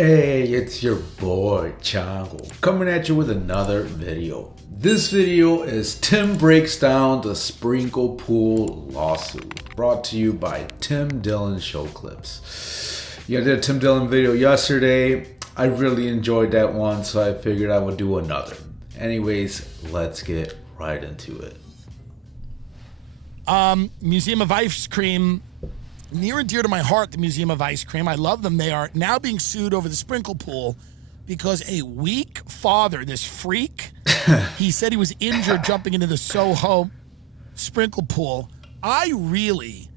Hey, it's your boy Chango coming at you with another video. This video is Tim breaks down the sprinkle pool lawsuit, brought to you by Tim Dillon Show Clips. Yeah, I did a Tim Dillon video yesterday. I really enjoyed that one, so I figured I would do another. Anyways, let's get right into it. Museum of Ice Cream, near and dear to my heart, the Museum of Ice Cream. I love them. They are now being sued over the sprinkle pool because a weak father, this freak, he said he was injured jumping into the Soho sprinkle pool. I really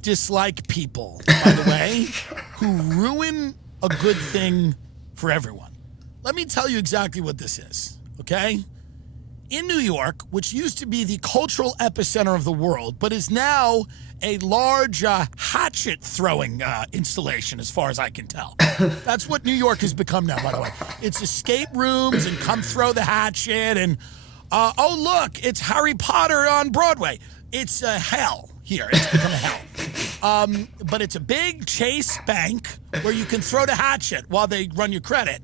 dislike people, by the way, who ruin a good thing for everyone. Let me tell you exactly what this is, okay? In New York, which used to be the cultural epicenter of the world, but is now a large hatchet-throwing installation, as far as I can tell. That's what New York has become now, by the way. It's escape rooms and come throw the hatchet and, oh, look, it's Harry Potter on Broadway. It's hell here. It's become a hell. But it's a big Chase bank where you can throw the hatchet while they run your credit.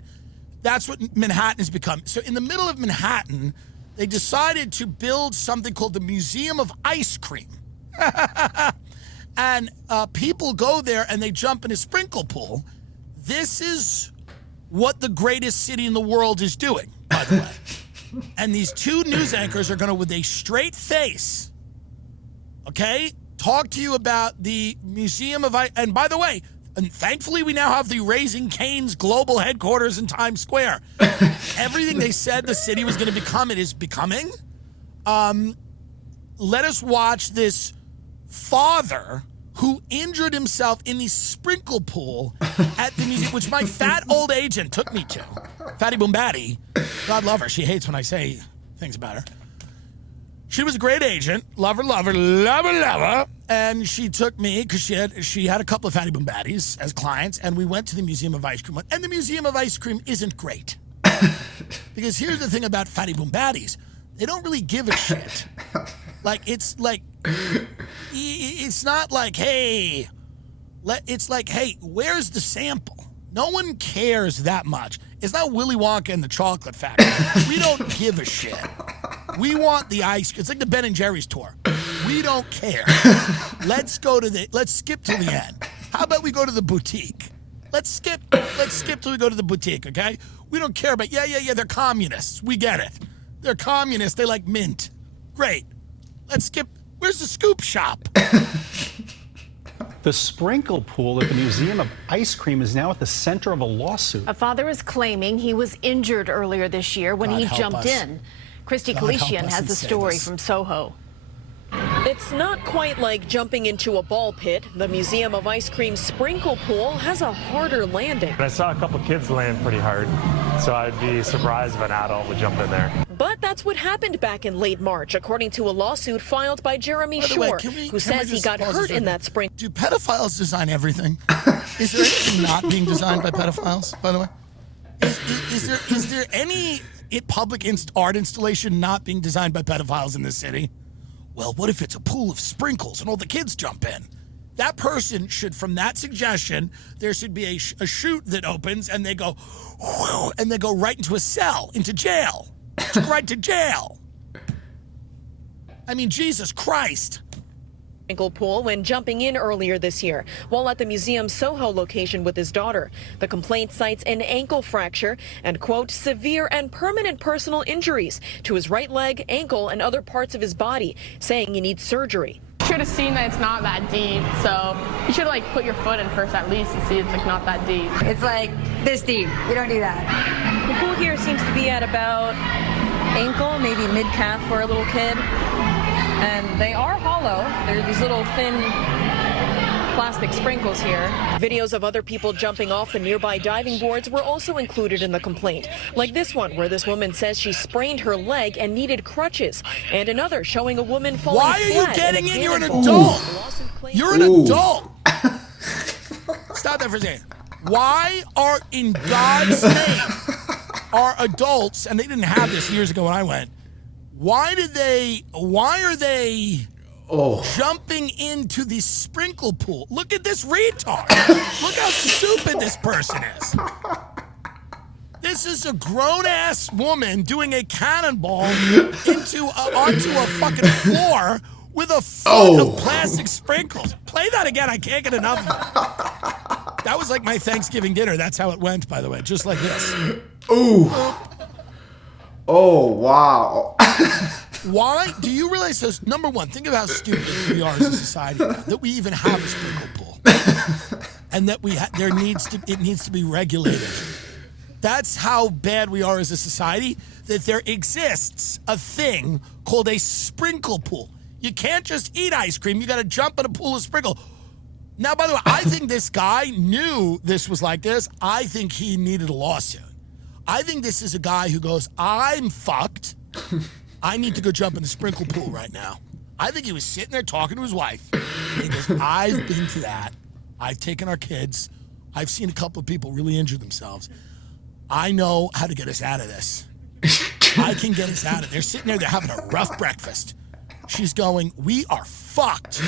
That's what Manhattan has become. So in the middle of Manhattan, they decided to build something called the Museum of Ice Cream. And people go there and they jump in a sprinkle pool. This is what the greatest city in the world is doing, by the way. And these two news anchors are going to, with a straight face, okay, talk to you about the Museum of Ice. And by the way, and thankfully we now have the Raising Cane's global headquarters in Times Square. Everything they said the city was going to become, it is becoming. Let us watch this father who injured himself in the sprinkle pool at the museum, which my fat old agent took me to. Fatty Boom Batty. God love her. She hates when I say things about her. She was a great agent. Love her. And she took me because she had a couple of Fatty Boom Baddies as clients, and we went to the Museum of Ice Cream. And the Museum of Ice Cream isn't great. Because here's the thing about Fatty Boom Baddies. They don't really give a shit. It's not like, hey, it's like, hey, where's the sample? No one cares that much. It's not Willy Wonka and the Chocolate Factory. We don't give a shit. We want the ice. It's like the Ben and Jerry's tour. We don't care. Let's skip to the end. How about we go to the boutique? Let's skip till we go to the boutique, okay? We don't care about, yeah, they're communists. We get it. They're communists. They like mint. Great. Let's skip. Where's the scoop shop? The sprinkle pool at the Museum of Ice Cream is now at the center of a lawsuit. A father is claiming he was injured earlier this year when he jumped in. Christy Kalisian has the story from Soho. It's not quite like jumping into a ball pit. The Museum of Ice Cream's sprinkle pool has a harder landing. I saw a couple kids land pretty hard, so I'd be surprised if an adult would jump in there. But that's what happened back in late March, according to a lawsuit filed by Jeremy Shore, who says he got hurt in that sprinkle. Do pedophiles design everything? Is there anything not being designed by pedophiles, by the way? Is there any public art installation not being designed by pedophiles in this city? Well, what if it's a pool of sprinkles and all the kids jump in? That person should, from that suggestion, there should be a chute that opens and they go, whoosh, and they go right into a cell, into jail. Right to jail. I mean, Jesus Christ. Sprinkle pool when jumping in earlier this year while at the museum's Soho location with his daughter. The complaint cites an ankle fracture and, quote, severe and permanent personal injuries to his right leg, ankle, and other parts of his body, saying he needs surgery. You should have seen that it's not that deep, so you should like put your foot in first at least and see it's like not that deep. It's like this deep. You don't do that. The pool here seems to be at about ankle, maybe mid-calf for a little kid. And they are hollow. They're these little thin plastic sprinkles here. Videos of other people jumping off the nearby diving boards were also included in the complaint, like this one where this woman says she sprained her leg and needed crutches, and another showing a woman falling Why are you flat getting in? You're an abandoned adult. pool. You're an adult. Stop that for a second. Why are, in God's name, are adults, and they didn't have this years ago when I went, why are they jumping into the sprinkle pool? Look at this retard. Look how stupid this person is. This is a grown-ass woman doing a cannonball onto a fucking floor with a foot of plastic sprinkles. Play that again. I can't get enough of it. That was like my Thanksgiving dinner. That's how it went, by the way. Just like this. Ooh. Oh, wow. Why? Do you realize this? Number one, think of how stupid we are as a society now, that we even have a sprinkle pool. And that it needs to be regulated. That's how bad we are as a society, that there exists a thing called a sprinkle pool. You can't just eat ice cream. You got to jump in a pool of sprinkle. Now, by the way, I think this guy knew this was like this. I think he needed a lawsuit. I think this is a guy who goes, I'm fucked. I need to go jump in the sprinkle pool right now. I think he was sitting there talking to his wife. And he goes, I've been to that. I've taken our kids. I've seen a couple of people really injure themselves. I know how to get us out of this. I can get us out of it. They're sitting there, they're having a rough breakfast. She's going, we are fucked.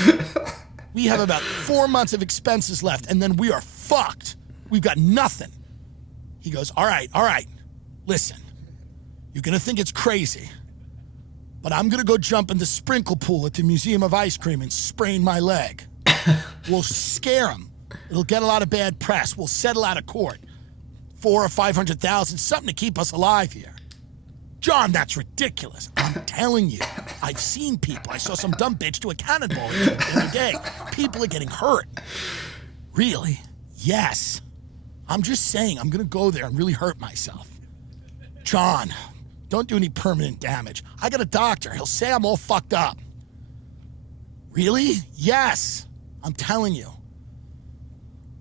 We have about 4 months of expenses left, and then we are fucked. We've got nothing. He goes, all right, listen. You're going to think it's crazy, but I'm going to go jump in the sprinkle pool at the Museum of Ice Cream and sprain my leg. We'll scare him. It'll get a lot of bad press. We'll settle out of court. 400,000 or 500,000, something to keep us alive here. John, that's ridiculous. I'm telling you, I've seen people. I saw some dumb bitch do a cannonball the other day. People are getting hurt. Really? Yes. I'm just saying, I'm going to go there and really hurt myself. John, don't do any permanent damage. I got a doctor. He'll say I'm all fucked up. Really? Yes. I'm telling you.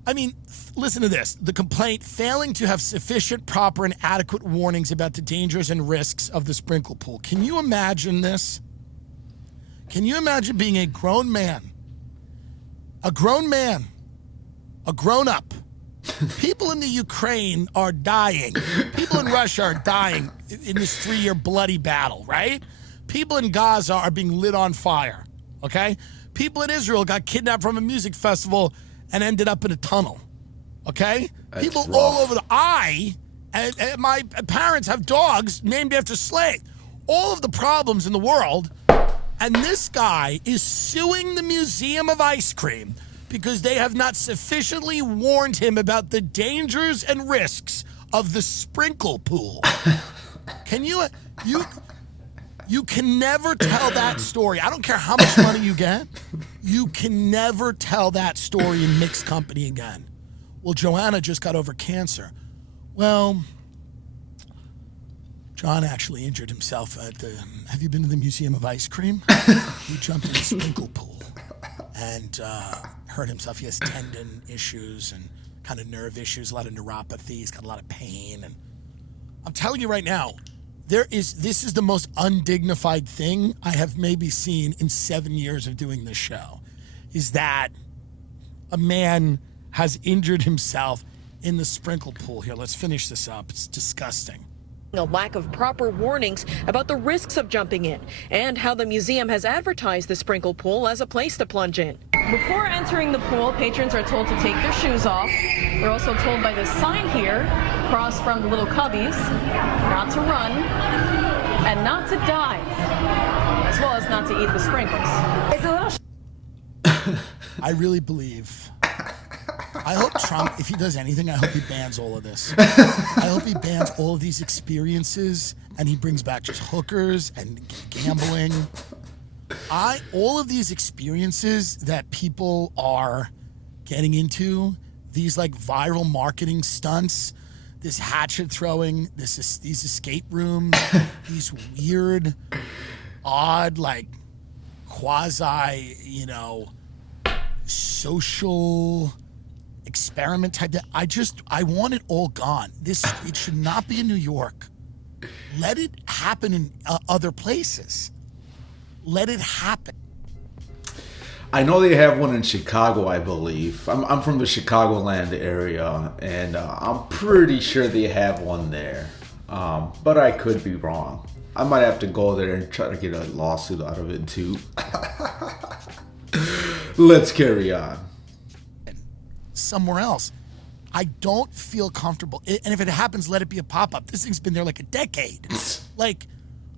I mean, listen to this. The complaint, failing to have sufficient, proper, and adequate warnings about the dangers and risks of the sprinkle pool. Can you imagine this? Can you imagine being a grown man? A grown man. A grown-up. People in the Ukraine are dying. People in Russia are dying in this 3-year bloody battle, right? People in Gaza are being lit on fire, okay? People in Israel got kidnapped from a music festival and ended up in a tunnel, okay? That's people rough. all over and my parents have dogs named after slaves. All of the problems in the world, and this guy is suing the Museum of Ice Cream because they have not sufficiently warned him about the dangers and risks of the sprinkle pool. Can you can never tell that story. I don't care how much money you get. You can never tell that story in mixed company again. Well, Joanna just got over cancer. Well, John actually injured himself at the... Have you been to the Museum of Ice Cream? He jumped in a sprinkle pool and hurt himself. He has tendon issues and kind of nerve issues, a lot of neuropathy. He's got a lot of pain. And I'm telling you right now, this is the most undignified thing I have maybe seen in 7 years of doing this show, is that a man has injured himself in the sprinkle pool. Here, let's finish this up. It's disgusting. A lack of proper warnings about the risks of jumping in and how the museum has advertised the sprinkle pool as a place to plunge in. Before entering the pool, patrons are told to take their shoes off. They're also told by this sign here, across from the little cubbies, not to run and not to dive, as well as not to eat the sprinkles. It's a little I really believe. I hope Trump, if he does anything, I hope he bans all of this. I hope he bans all of these experiences and he brings back just hookers and gambling. All of these experiences that people are getting into, these like viral marketing stunts, this hatchet throwing, these escape rooms, these weird, odd, like quasi, social experiment type. I want it all gone. It should not be in New York. Let it happen in other places. Let it happen. I know they have one in Chicago, I believe. I'm from the Chicagoland area, and I'm pretty sure they have one there. But I could be wrong. I might have to go there and try to get a lawsuit out of it too. Let's carry on. Somewhere else. I don't feel comfortable. And if it happens, let it be a pop-up. This thing's been there like a decade. Like,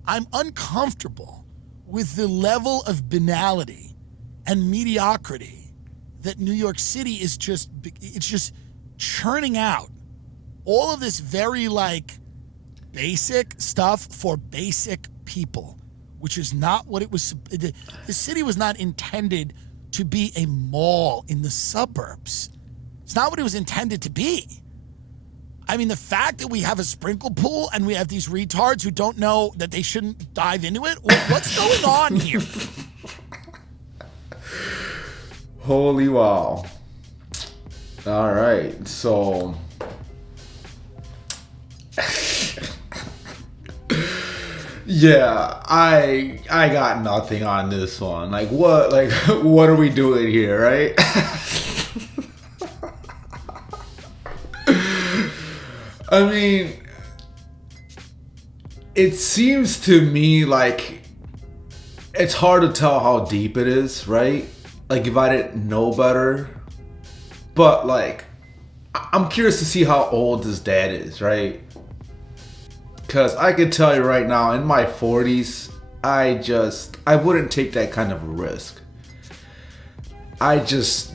I'm uncomfortable with the level of banality and mediocrity that New York City is it's just churning out all of this very, like, basic stuff for basic people, which is not what it was. The city was not intended to be a mall in the suburbs. It's not what it was intended to be. I mean, the fact that we have a sprinkle pool and we have these retards who don't know that they shouldn't dive into it, what's going on here? Holy wow. All right, so yeah, I got nothing on this one. Like what are we doing here, right? I mean, it seems to me like it's hard to tell how deep it is, right? Like if I didn't know better. But like, I'm curious to see how old his dad is, right? Because I can tell you right now, in my 40s, I wouldn't take that kind of a risk. I just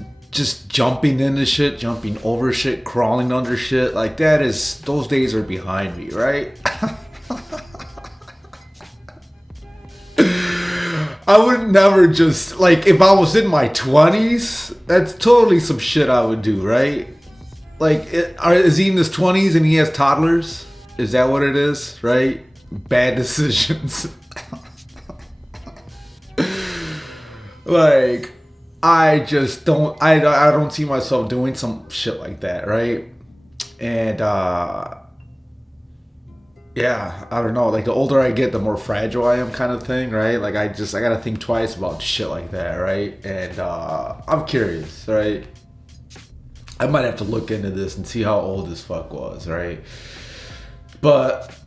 jumping into shit, jumping over shit, crawling under shit, like those days are behind me, right? I would never just, like, if I was in my 20s, that's totally some shit I would do, right? Like, is he in his 20s and he has toddlers? Is that what it is, right? Bad decisions. Like, I just don't, I don't see myself doing some shit like that, right? And, yeah, I don't know. Like, the older I get, the more fragile I am, kind of thing, right? Like, I gotta think twice about shit like that, right? And I'm curious, right? I might have to look into this and see how old this fuck was, right? But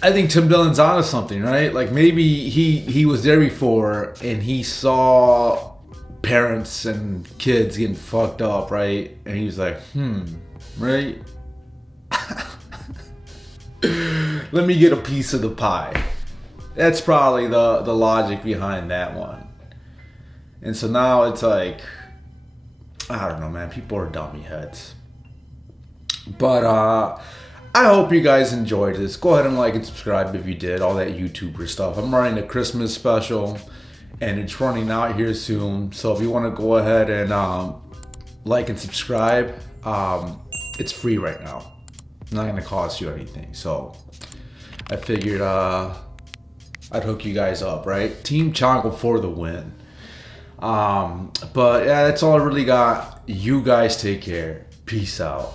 I think Tim Dillon's onto something, right? Like, maybe he was there before and he saw parents and kids getting fucked up, right? And he was like, right? Let me get a piece of the pie. That's probably the logic behind that one. And so now it's like, I don't know, man. People are dummy heads. But I hope you guys enjoyed this. Go ahead and like and subscribe if you did. All that YouTuber stuff. I'm running a Christmas special, and it's running out here soon. So if you want to go ahead and like and subscribe, it's free right now. Not gonna cost you anything. So I figured I'd hook you guys up, right? Team Chongo for the win. But yeah, that's all I really got. You guys take care. Peace out.